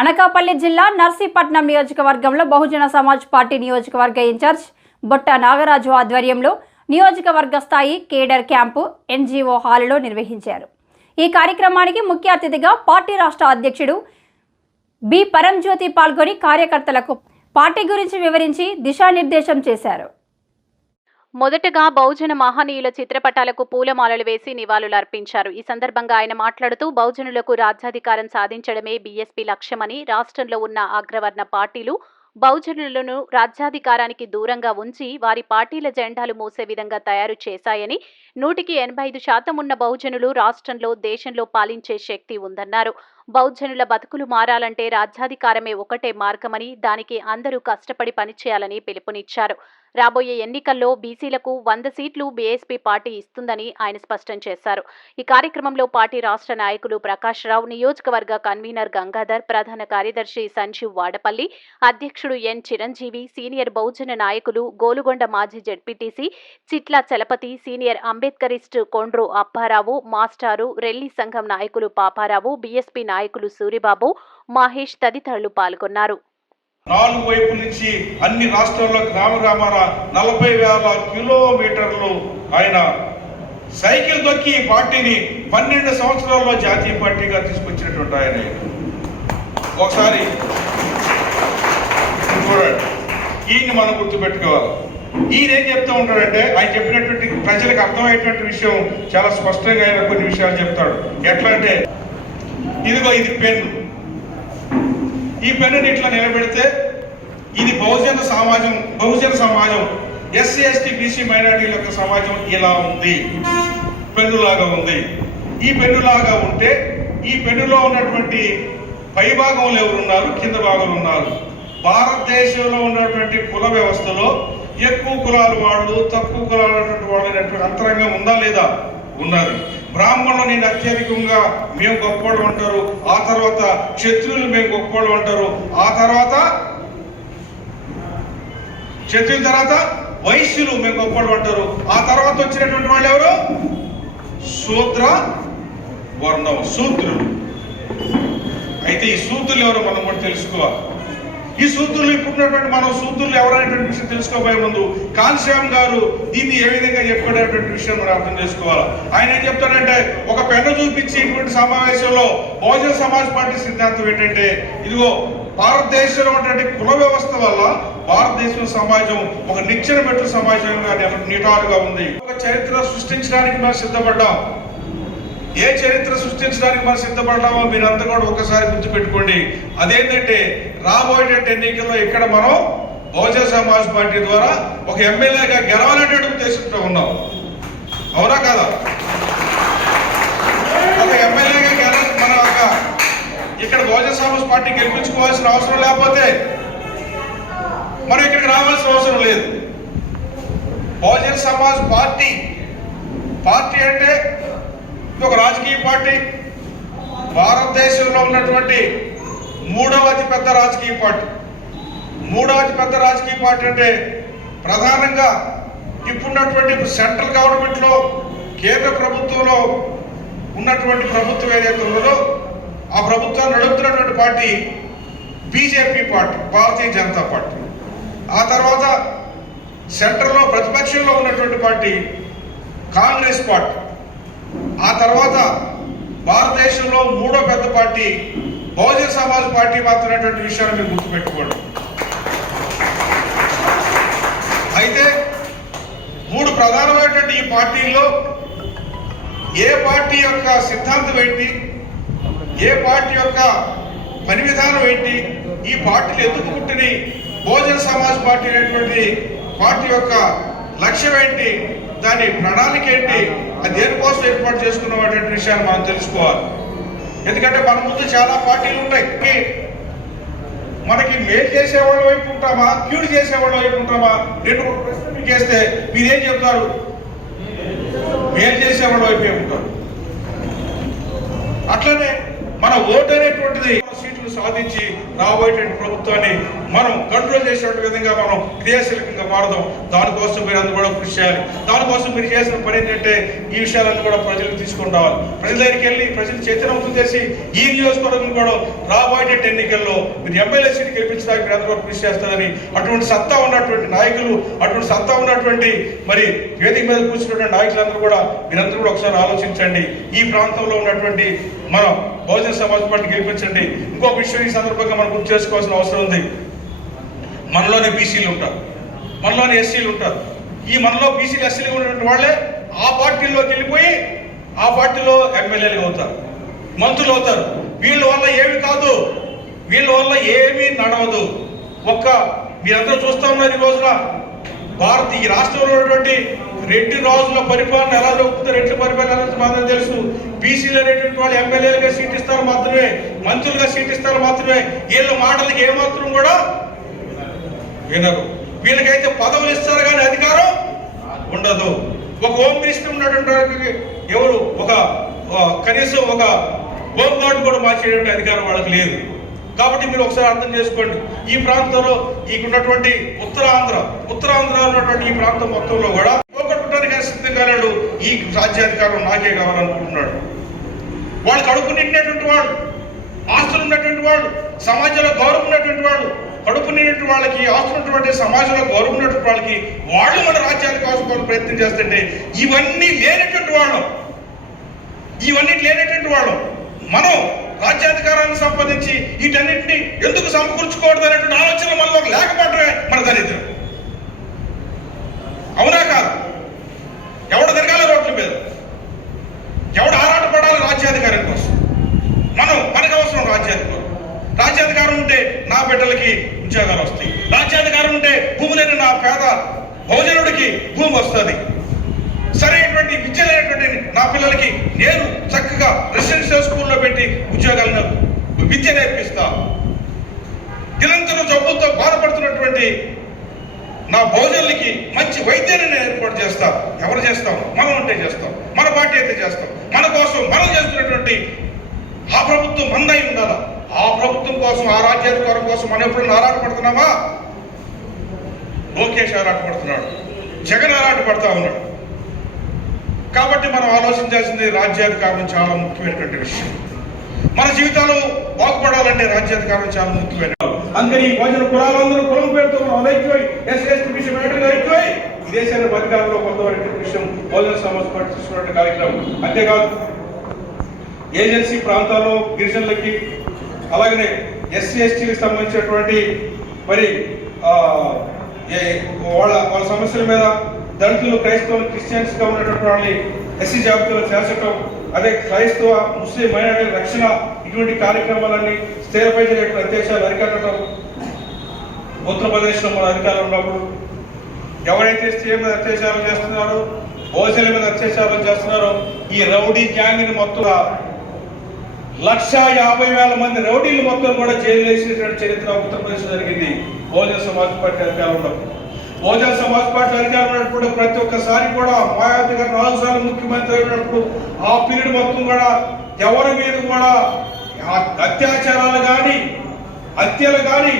అనకాపల్లి జిల్లా నర్సీపట్నం నియోజకవర్గంలో బహుజన సమాజ్ పార్టీ నియోజకవర్గ ఇన్ఛార్జ్ బొట్ట నాగరాజు ఆధ్వర్యంలో నియోజకవర్గ స్థాయి కేడర్ క్యాంపు ఎన్జీఓ హాలులో నిర్వహించారు. ఈ కార్యక్రమానికి ముఖ్య అతిథిగా పార్టీ రాష్ట్ర అధ్యక్షుడు బి పరంజ్యోతి పాల్గొని కార్యకర్తలకు పార్టీ గురించి వివరించి దిశానిర్దేశం చేశారు. మొదటగా బహుజన మహనీయుల చిత్రపటాలకు పూలమాలలు వేసి నివాళులర్పించారు. ఈ సందర్భంగా ఆయన మాట్లాడుతూ బహుజనులకు రాజ్యాధికారం సాధించడమే బీఎస్పీ లక్ష్యమని, రాష్ట్రంలో ఉన్న అగ్రవర్ణ పార్టీలు బహుజనులను రాజ్యాధికారానికి దూరంగా ఉంచి వారి పార్టీల జెండాలు మోసే విధంగా తయారు చేశాయని, 185% ఉన్న బహుజనులు రాష్ట్రంలో, దేశంలో పాలించే శక్తి ఉందన్నారు. బహుజనుల బతుకులు మారాలంటే రాజ్యాధికారమే ఒకటే మార్గమని, దానికి అందరూ కష్టపడి పనిచేయాలని పిలుపునిచ్చారు. రాబోయే ఎన్నికల్లో బీసీలకు 100 సీట్లు బీఎస్పీ పార్టీ ఇస్తుందని ఆయన స్పష్టం చేశారు. ఈ కార్యక్రమంలో పార్టీ రాష్ట్ర నాయకులు ప్రకాష్ రావు, నియోజకవర్గ కన్వీనర్ గంగాధర్, ప్రధాన కార్యదర్శి సంజీవ్ వాడపల్లి, అధ్యక్షుడు ఎన్ చిరంజీవి, సీనియర్ బహుజన నాయకులు గోలుగొండ మాజీ జెడ్పీటీసీ చిట్ల చలపతి, సీనియర్ అంబేద్కరిస్ట్ కొండ్రు అప్పారావు, మాస్టారు, రెల్లి సంఘం నాయకులు పాపారావు, బీఎస్పీ నాయకులు సూరిబాబు, మహేష్ తదితరులు పాల్గొన్నారు. 4 వైపుల నుంచి అన్ని రాష్ట్రాల్లో గ్రామాల 40,000 కిలోమీటర్లు ఆయన సైకిల్ దొక్కి ఈ పార్టీని 12 సంవత్సరాల్లో జాతీయ పార్టీగా తీసుకొచ్చినటువంటి ఆయన. ఒకసారి చూడండి, ఈయన మనం గుర్తుపెట్టుకోవాలి. ఈయన ఏం చెప్తూ ఉంటాడంటే, ఆయన చెప్పినటువంటి ప్రజలకు అర్థమయ్యేటువంటి విషయం చాలా స్పష్టంగా ఆయన కొన్ని విషయాలు చెప్తాడు. ఎట్లా అంటే, ఇదిగో ఇది పెన్ను, ఈ పెన్నుని ఇట్లా నిలబెడితే ఇది బహుజన సమాజం ఎస్సీ ఎస్టీ బీసీ మైనారిటీల యొక్క సమాజం ఇలా ఉంది, పెన్నులాగా ఉంది. ఈ పెన్నులాగా ఉంటే ఈ పెన్నులో ఉన్నటువంటి పై భాగంలో ఎవరున్నారు, కింద భాగంలో ఉన్నారు. భారతదేశంలో ఉన్నటువంటి కుల వ్యవస్థలో ఎక్కువ కులాల వాళ్ళు, తక్కువ కులాలైనటువంటి వాళ్ళు అంతరంగం ఉందా లేదా? ఉన్నది. బ్రాహ్మణులు నేను అత్యధికంగా మేము గొప్పవాళ్ళు అంటారు, ఆ తర్వాత క్షత్రియులు మేము గొప్పవాళ్ళు అంటారు, ఆ తర్వాత క్షత్రియుల తర్వాత వైశ్యులు మేము గొప్పవాళ్ళు అంటారు, ఆ తర్వాత వచ్చినటువంటి వాళ్ళు ఎవరు? శూద్ర వర్ణం, శూద్రులు. అయితే ఈ శూద్రులు ఎవరు మనం కూడా తెలుసుకోవాలి. ఈ సూత్రులు ఇప్పుడున్నటువంటి మనం సూత్రులు ఎవరైనటువంటి విషయం తెలుసుకోబోయే ముందు కాన్శ్యామ్ గారు దీన్ని ఏ విధంగా చెప్పేటటువంటి విషయం మనం అర్థం చేసుకోవాలి. ఆయన ఏం చెప్తాడంటే, ఒక పెన్ను చూపించి ఇటువంటి సమావేశంలో బహుజన సమాజ్ పార్టీ సిద్ధాంతం ఏంటంటే, ఇదిగో భారతదేశంలో ఉన్నటువంటి కుల వ్యవస్థ వల్ల భారతదేశం సమాజం ఒక నిచ్చెన మెట్ల సమాజంగా నిటారుగా ఉంది. ఒక చరిత్ర సృష్టించడానికి మనం సిద్ధపడ్డాం. ఏ చరిత్ర సృష్టించడానికి మనం సిద్ధపడ్డామో మీరంతా కూడా ఒకసారి గుర్తుపెట్టుకోండి. అదేంటంటే, రాబోయే ఎన్నికల్లో ఇక్కడ మనం బహుజన సమాజ్ పార్టీ ద్వారా ఒక ఎమ్మెల్యేగా గెలవాలనేటువంటి ఉద్దేశంతో ఉన్నాం. అవునా కదా? ఒక ఎమ్మెల్యేగా మన ఇక్కడ బహుజన సమాజ్ పార్టీ గెలిపించుకోవాల్సిన అవసరం లేకపోతే మనం ఇక్కడికి రావాల్సిన అవసరం లేదు. బహుజన సమాజ్ పార్టీ అంటే ఒక రాజకీయ పార్టీ, భారతదేశంలో ఉన్నటువంటి 3వ అతిపెద్ద రాజకీయ పార్టీ. 3వ అతిపెద్ద రాజకీయ పార్టీ అంటే ప్రధానంగా ఇప్పుడున్నటువంటి సెంట్రల్ గవర్నమెంట్లో, కేంద్ర ప్రభుత్వంలో ఉన్నటువంటి ప్రభుత్వం ఏదైతే ఉన్నదో ఆ ప్రభుత్వాన్ని నడుపుతున్నటువంటి party BJP party, Bharatiya Janata party. ఆ తర్వాత సెంట్రల్లో ప్రతిపక్షంలో ఉన్నటువంటి పార్టీ కాంగ్రెస్ పార్టీ. ఆ తర్వాత భారతదేశంలో 3వ పెద్ద పార్టీ బహుజన సమాజ్ పార్టీ మాత్రమైనటువంటి విషయాన్ని మీరు గుర్తుపెట్టుకోండి. అయితే 3 ప్రధానమైనటువంటి ఈ పార్టీల్లో ఏ పార్టీ యొక్క సిద్ధాంతం ఏంటి, ఏ పార్టీ యొక్క పని విధానం ఏంటి, ఈ పార్టీలు ఎందుకు పుట్టిని, బహుజన సమాజ్ పార్టీ అనేటువంటి పార్టీ యొక్క లక్ష్యం ఏంటి, దాని ప్రణాళిక ఏంటి, అది దేనికోసం ఏర్పాటు చేసుకున్నటువంటి విషయాన్ని మనం తెలుసుకోవాలి. ఎందుకంటే మన ముందు చాలా పార్టీలు ఉంటాయి. మనకి మేలు చేసేవాళ్ళ వైపు ఉంటామా, కీడు చేసేవాళ్ళ వైపు ఉంటామా? 2 ప్రశ్నలు మీకు వేస్తే మీరేం చెప్తారు? మేలు చేసేవాళ్ళ వైపే ఉంటారు. అట్లనే మన ఓటు అనేటువంటిది సీట్లు సాధించి రాబోయేటువంటి ప్రభుత్వాన్ని మనం కంట్రోల్ చేసేట విధంగా మనం క్రియాశీలకంగా మారదాం. దానికోసం మీరు అందరూ కూడా కృషి చేయాలి. దానికోసం మీరు చేసిన పని ఏంటంటే ఈ విషయాలన్నీ కూడా ప్రజలకు తీసుకొని రావాలి. ప్రజల దగ్గరికి వెళ్ళి ప్రజలు చైతన్యవంతం చేసి ఈ నియోజకవర్గం కూడా రాబోయేటువంటి ఎన్నికల్లో మీరు ఎమ్మెల్యే సీట్ గెలిపించడానికి మీరు అందరూ కూడా కృషి చేస్తారని, అటువంటి సత్తా ఉన్నటువంటి నాయకులు, అటువంటి సత్తా ఉన్నటువంటి మరి వేదిక మీద కూర్చున్నటువంటి నాయకులందరూ కూడా మీరందరూ కూడా ఒకసారి ఆలోచించండి. ఈ ప్రాంతంలో ఉన్నటువంటి మన బహుజన సమాజ్ పార్టీ గెలిపించండి. ఇంకొక విషయం ఈ సందర్భంగా మనం గుర్తు చేసుకోవాల్సిన అవసరం ఉంది. మనలోనే బీసీలు ఉంటారు, మనలోనే ఎస్సీలు ఉంటారు. ఈ మనలో బీసీలు ఎస్సీలు ఉన్నటువంటి వాళ్ళే ఆ పార్టీల్లోకి వెళ్ళిపోయి ఆ పార్టీలో ఎమ్మెల్యేలుగా అవుతారు, మంత్రులు అవుతారు. వీళ్ళ వల్ల ఏమి కాదు, వీళ్ళ వల్ల ఏమీ నడవదు. మీరందరూ చూస్తా ఉన్నారు ఈ రోజున ఈ రాష్ట్రంలో ఉన్నటువంటి రెడ్డి రాజుల పరిపాలన ఎలా జరుగుతుందో, రెడ్డి పరిపాలన ఎలా మాత్రం తెలుసు. బీసీలు అనేటువంటి వాళ్ళు ఎమ్మెల్యేలుగా సీట్ ఇస్తారు మాత్రమే, మంత్రులుగా సీట్ ఇస్తారు మాత్రమే. వీళ్ళ మాటలకి ఏమాత్రం కూడా వినరు. వీళ్ళకైతే పదవులు ఇస్తారు కానీ అధికారం ఉండదు. ఒక హోమ్ మినిస్టర్ ఉన్నటువంటి ఎవరు కనీసం ఒక హోమ్ గార్డ్ కూడా మార్చేటువంటి అధికారం వాళ్ళకి లేదు. కాబట్టి మీరు ఒకసారి అర్థం చేసుకోండి. ఈ ప్రాంతంలో ఉన్నటువంటి ఉత్తరాంధ్ర ఉన్నటువంటి ఈ ప్రాంతం మొత్తంలో కూడా పోగొట్టడానికి సిద్ధంగా లేడు. ఈ రాజ్యాధికారం నాకే కావాలనుకుంటున్నాడు. వాళ్ళు కడుపు నిండినటువంటి వాళ్ళు, ఆస్తులు ఉన్నటువంటి వాళ్ళు, సమాజంలో గౌరవం ఉన్నటువంటి వాళ్ళు, కడుపు నిండినటువంటి వాళ్ళకి, ఆస్తులు ఉన్నటువంటి సమాజంలో గౌరవం ఉన్నటువంటి వాళ్ళకి వాళ్ళు మన రాజ్యాన్ని కాసుకోవాలని ప్రయత్నం చేస్తుంటే ఇవన్నీ లేనటువంటి వాళ్ళం మనం రాజ్యాధికారాన్ని సంపాదించి వీటన్నింటినీ ఎందుకు సమకూర్చుకోవద్దు అనేటువంటి ఆలోచన మనలో లేకపోవడమే మన దరిద్రం. అవునా కాదు? ఎవడ తిరగాలి రోడ్ల మీద, ఎవడు ఆరాటపడాలి రాజ్యాధికారం కోసం? మనకు అవసరం రాజ్యాధికారం ఉంటే నా బిడ్డలకి ఉద్యోగాలు వస్తాయి. రాజ్యాధికారం ఉంటే భూమి లేని నా పేద బహుజనుడికి భూమి వస్తుంది. సరైనటువంటి విద్య లేనటువంటి నా పిల్లలకి నేను చక్కగా రెసిడెన్షియల్ స్కూల్లో పెట్టి ఉద్యోగాలను విద్య నేర్పిస్తా. నిరంతరం జబ్బులతో బాధపడుతున్నటువంటి నా బహుజనులకి మంచి వైద్యాన్ని ఏర్పాటు చేస్తా. ఎవరు చేస్తాం? మనం అంటే చేస్తాం, మన పార్టీ అయితే చేస్తాం. మన కోసం మనం చేస్తున్నటువంటి ఆ ప్రభుత్వం మందై ఉండాలా. ఆ ప్రభుత్వం కోసం, ఆ రాజ్యాధికారం కోసం మనం ఎప్పుడు ఆరాటపడుతున్నామా? లోకేష్ ఆరాటపడుతున్నాడు, జగన్ ఆరాటపడతా ఉన్నాడు. కాబట్టి మనం ఆలోచించాల్సింది రాజ్యాధికారం చాలా ముఖ్యమైనటువంటి విషయం. మన జీవితాలు బాగుపడాలంటే రాజ్యాధికారం చాలా ముఖ్యమైన. అందుకని ఈ భోజన కులాలందరూ కులం పేరుతో మనం ఐక్యమై ఎస్సీ విషయం ఐక్యమై ఈ దేశాన్ని అధికారంలో పొందవలసిన విషయం బహుజన సమాజ్ పార్టీ తీసుకున్న కార్యక్రమం. అంతేకాదు ఏజెన్సీ ప్రాంతాల్లో గిరిజనులకి, అలాగనే ఎస్సీ ఎస్టీలకు సంబంధించినటువంటి మరి వాళ్ళ సమస్యల మీద దళితులు, క్రైస్తవులు, క్రిస్టియన్స్గా ఉన్నటువంటి వాళ్ళని ఎస్సీ జాబితాలో చేర్చడం, అదే క్రైస్తవ ముస్లిం మైనారిటీ రక్షణ, ఇటువంటి కార్యక్రమాలన్నీ స్థిరపై జరిగినటువంటి అత్యాచారాలు అరికట్టడం. ఉత్తరప్రదేశ్లో మన అధికారులు ఉన్నప్పుడు ఎవరైతే స్త్రీ మీద అత్యాచారాలు చేస్తున్నారో, బహుజనుల మీద అత్యాచారాలు చేస్తున్నారో ఈ రౌడీ గ్యాంగ్ని మొత్తం 150,000 మంది రౌడీలు మొత్తం కూడా జైలు వేసినటువంటి చరిత్ర ఉత్తరప్రదేశ్ జరిగింది బహుజన సమాజ్ పార్టీ అధికారంలో. బహుజన సమాజ్ పార్టీ అధికారంలో ఉన్నప్పుడు ప్రతి ఒక్కసారి కూడా మాయావతి గారు 4 సార్లు ముఖ్యమంత్రి అయినప్పుడు ఆ పీరియడ్ మొత్తం కూడా ఎవరి మీద కూడా అత్యాచారాలు కానీ, హత్యలు కానీ,